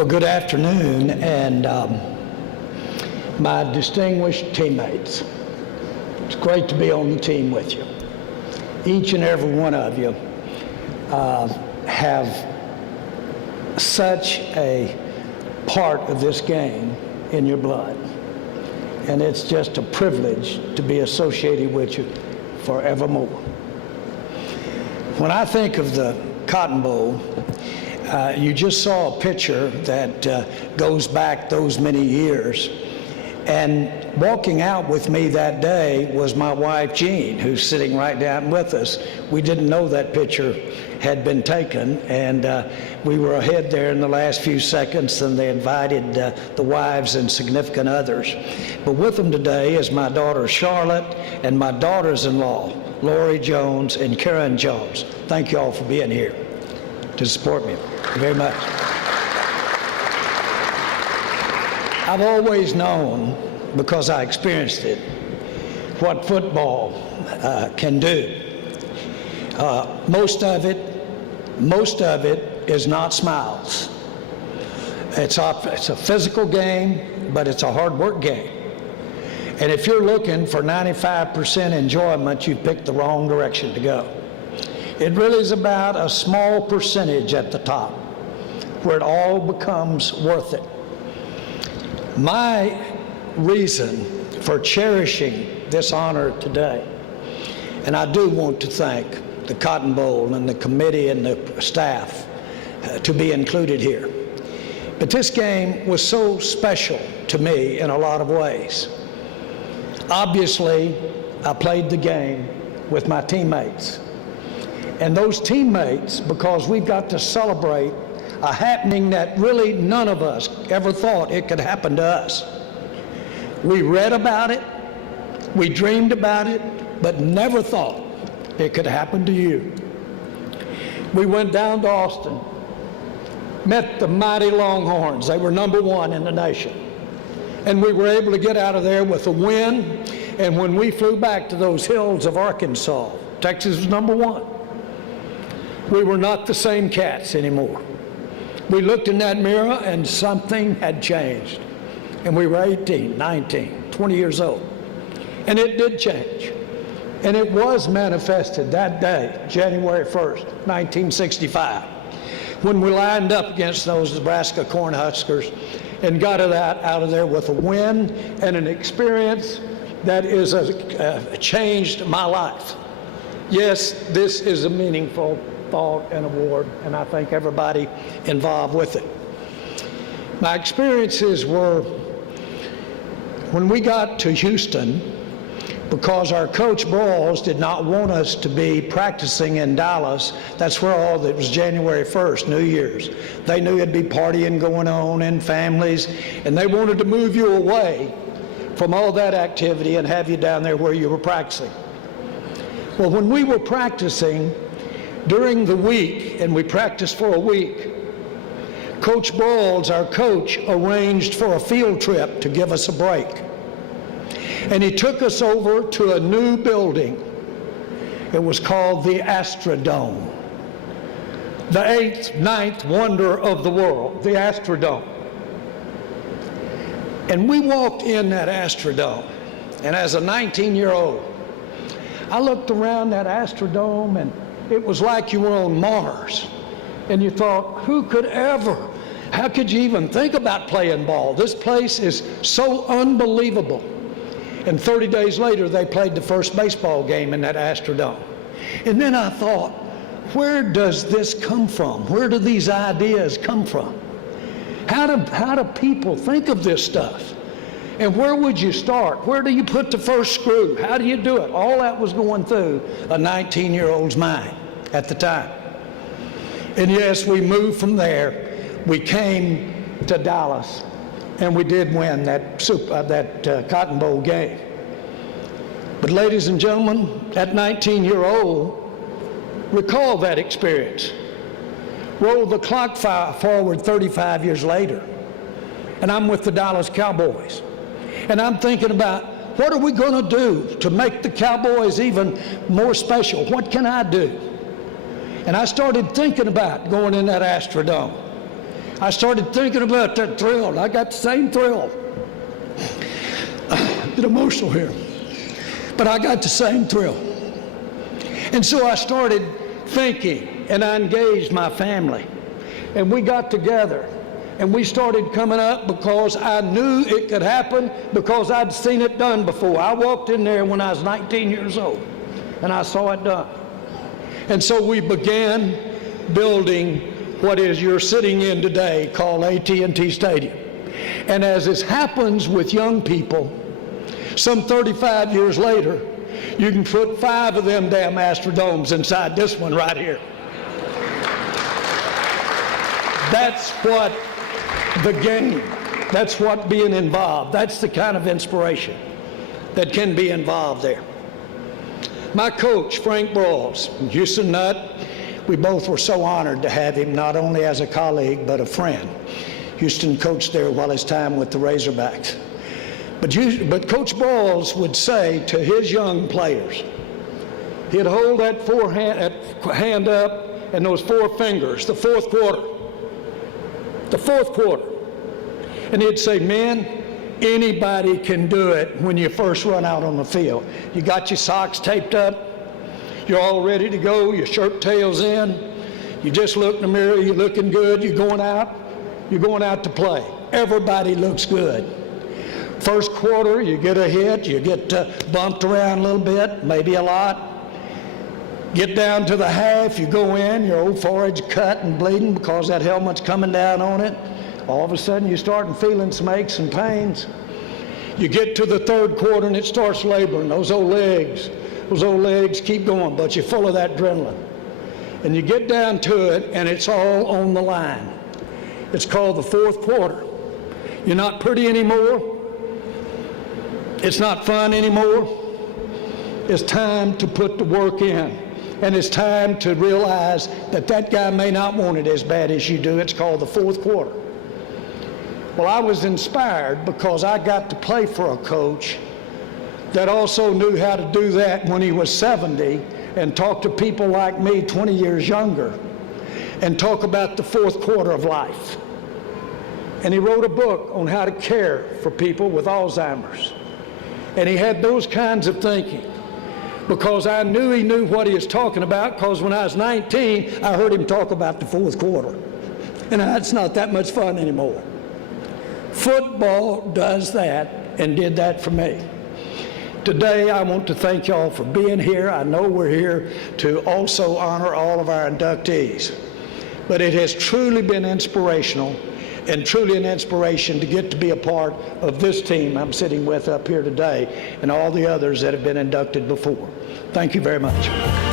Well, good afternoon, and my distinguished teammates. It's great to be on the team with you. Each and every one of you have such a part of this game in your blood, and it's just a privilege to be associated with you forevermore. When I think of the Cotton Bowl, you just saw a picture that goes back those many years. And walking out with me that day was my wife, Jean, who's sitting right down with us. We didn't know that picture had been taken, and we were ahead there in the last few seconds, and they invited the wives and significant others. But with them today is my daughter, Charlotte, and my daughters-in-law, Lori Jones and Karen Jones. Thank you all for being here to support me very much. I've always known, because I experienced it, what football can do. Most of it is not smiles. It's a physical game, but it's a hard work game. And if you're looking for 95% enjoyment, you've picked the wrong direction to go. It really is about a small percentage at the top where it all becomes worth it. My reason for cherishing this honor today, and I do want to thank the Cotton Bowl and the committee and the staff to be included here. But this game was so special to me in a lot of ways. Obviously, I played the game with my teammates. And those teammates, because we've got to celebrate a happening that really none of us ever thought it could happen to us. We read about it, we dreamed about it, but never thought it could happen to you. We went down to Austin, met the mighty Longhorns. They were #1 in the nation. And we were able to get out of there with a win. And when we flew back to those hills of Arkansas, Texas was #1. We were not the same cats anymore. We looked in that mirror and something had changed. And we were 18, 19, 20 years old. And it did change. And it was manifested that day, January 1st, 1965, when we lined up against those Nebraska Cornhuskers and got it out of there with a win and an experience that is changed my life. Yes, this is a meaningful thought and award, and I thank everybody involved with it. My experiences were when we got to Houston, because our coach Broyles did not want us to be practicing in Dallas. That's where it was January 1st, New Year's. They knew it'd be partying going on and families, and they wanted to move you away from all that activity and have you down there where you were practicing. Well, when we were practicing during the week, and we practiced for a week, Coach Broyles, our coach, arranged for a field trip to give us a break. And he took us over to a new building. It was called the Astrodome. The 8th, 9th wonder of the world, the Astrodome. And we walked in that Astrodome, and as a 19-year-old, I looked around that Astrodome, and it was like you were on Mars. And you thought, who could ever? How could you even think about playing ball? This place is so unbelievable. And 30 days later, they played the first baseball game in that Astrodome. And then I thought, where does this come from? Where do these ideas come from? How do people think of this stuff? And where would you start? Where do you put the first screw? How do you do it? All that was going through a 19-year-old's mind at the time. And yes, we moved from there. We came to Dallas, and we did win that Cotton Bowl game. But ladies and gentlemen, that 19-year-old, recall that experience. Roll the clock forward 35 years later, and I'm with the Dallas Cowboys. And I'm thinking about, what are we going to do to make the Cowboys even more special? What can I do? And I started thinking about going in that Astrodome. I started thinking about that thrill, and I got the same thrill. Get emotional here. But I got the same thrill. And so I started thinking, and I engaged my family. And we got together, and we started coming up because I knew it could happen because I'd seen it done before. I walked in there when I was 19 years old, and I saw it done. And so we began building what is you're sitting in today called AT&T Stadium. And as this happens with young people, some 35 years later, you can put 5 of them damn Astrodomes inside this one right here. That's what the game, that's what being involved, that's the kind of inspiration that can be involved there. My coach, Frank Broyles, Houston Nutt, we both were so honored to have him, not only as a colleague, but a friend. Houston coached there while his time with the Razorbacks. But Coach Broyles would say to his young players, he'd hold that hand up and those 4 fingers, the fourth quarter. And he'd say, men, anybody can do it when you first run out on the field. You got your socks taped up, you're all ready to go, your shirt tails in, you just look in the mirror, you're looking good, you're going out to play. Everybody looks good. First quarter, you get a hit, you get bumped around a little bit, maybe a lot. Get down to the half, you go in, your old forehead's cut and bleeding because that helmet's coming down on it. All of a sudden, you're starting feeling some aches and pains. You get to the third quarter and it starts laboring. Those old legs keep going, but you're full of that adrenaline. And you get down to it and it's all on the line. It's called the fourth quarter. You're not pretty anymore. It's not fun anymore. It's time to put the work in. And it's time to realize that that guy may not want it as bad as you do. It's called the fourth quarter. Well, I was inspired because I got to play for a coach that also knew how to do that when he was 70 and talk to people like me 20 years younger and talk about the fourth quarter of life. And he wrote a book on how to care for people with Alzheimer's. And he had those kinds of thinking because I knew he knew what he was talking about because when I was 19, I heard him talk about the fourth quarter. And that's not that much fun anymore. Football does that and did that for me. Today, I want to thank y'all for being here. I know we're here to also honor all of our inductees. But it has truly been inspirational and truly an inspiration to get to be a part of this team I'm sitting with up here today and all the others that have been inducted before. Thank you very much.